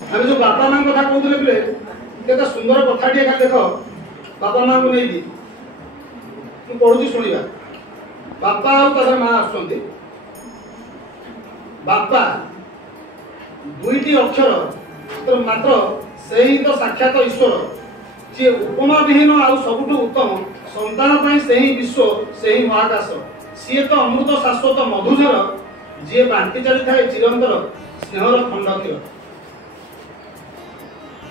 आम जो बापा माँ कथा कहते केते सुंदर कथाटी एका देख बापा माँ को नहीं पढ़ुची शुणा बापा और माँ आसुँच बापा दुईटी अक्षर मात्र से ही तो साक्षात ईश्वर जी उपमा विहीन आउ सबुठु उत्तम संतान से ही विश्व से ही महाकाश सी तो अमृत शाश्वत मधुझर जी बांटी चली थाए चिरंतर स्नेहर खंड क्षीर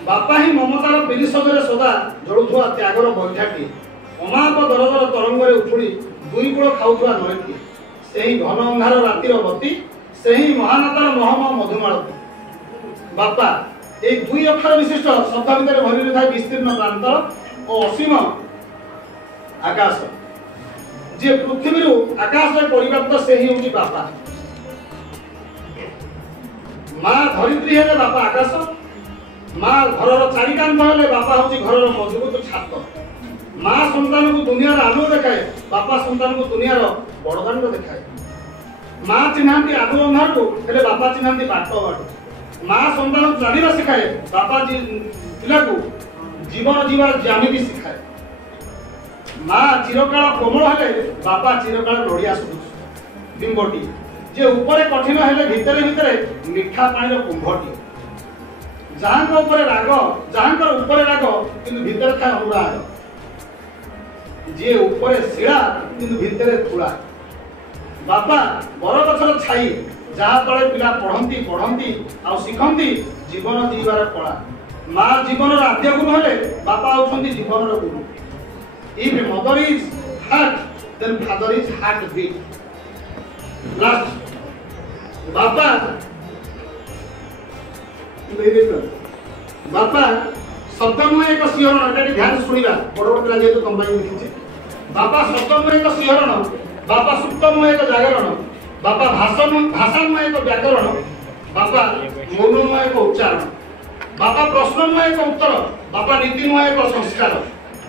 बापा ही ममतार बिरिशदरे सदा जड़ुवा त्यागर बंध्याटी अमाप दरदर तरंगरे उछुड़ी दुई कूल खाऊवा नईटी से ही घन अंधार रातिर बती से ही महानातार महम मधुमालती बापा ये दुई अक्षर विशिष्ट शब्द भितर भरी था विस्तीर्ण प्रांत और असीम आकाश जे पृथ्वी आकाश में परिवर्तन से ही होची बापा माँ धरित्री है बापा आकाश माँ घर चारिकांत हेले बापा हूँ घर मजबूत छात माँ संतान को दुनिया आलु देखाए बापा संतान को दुनिया बड़दांड देखाए माँ चिन्हांती आलु अंधार को हेले बापा चिन्हांती बाट बाट माँ संतान को जानिबा सिखाए बापा पिला को जीवन जीवार ज्यामिति सिखाए माँ चिरकाल कोमल हेले बापा चिरकाल लोड़िया सुदुष बिंबटी जे ऊपर कठिन हेले भितरे भितरे मिठा पानी कुंभटी जहाँ ऊपर राग जहाँ ऊपर राग किंतु भितर था अनुराग जे ऊपर शिला किंतु भितरे तुला बापा बर गछर छाई जहाँ तले पिला पढ़ती पढ़ती आ शिखती जीवन जीवार कला माँ जीवन आद्य गुरु हेले बापा होती जीवन गुरु if mother is heart then father is heart beat last बापा बापा शब्द नुहे एक सिंहरण एटा ध्यान शुणा बड़ बड़ पिला जेहेतु कंबाइन लिखी बापा शब्द नुहे एक सिंहरण बापा सुप्त नुहे एक जागरण बापा भाषा नुहे एक व्याकरण बापा मौन नुहे एक उच्चारण बापा प्रश्न नुहे एक उत्तर बापा नीति नुहे एक संस्कार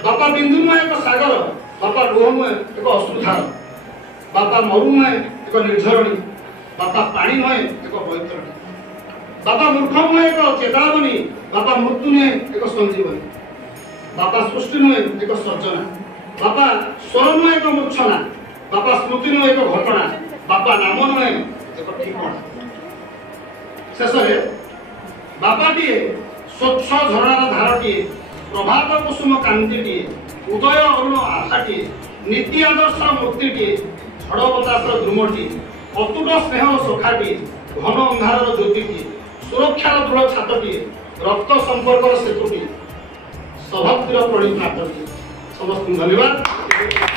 बापा बिंदु नुहे एक सागर बापा लुह नुहे एक अश्रुधार बापा मरु नुहे एक निर्झरणी बापा पानी नुहे एक बैतरणी बापा मूर्ख नुहे एक चेतावनी बापा मृत्यु नुहे एक संजीवनी बापा सृष्टि नुहे एक सर्जना बापा स्वर नुहे एक मूर्छना बापा स्मृति नुहे एक घटना बापा नाम नुहे एक ठिकाना शेष बापाटे स्वच्छ झरणार धारटे प्रभात कुसुम कांतिटे उदय अरुण आभाटे नीति आदर्श मूर्तिटे झड़ बतासर ध्रुमटी अतुट स्नेह सखाटी घन अंधार ज्योतिटी सुरक्षार दृढ़ छातटी रक्त संपर्क सेतुटी सभक्तिर प्रणीत नाटटी समस्त धन्यवाद।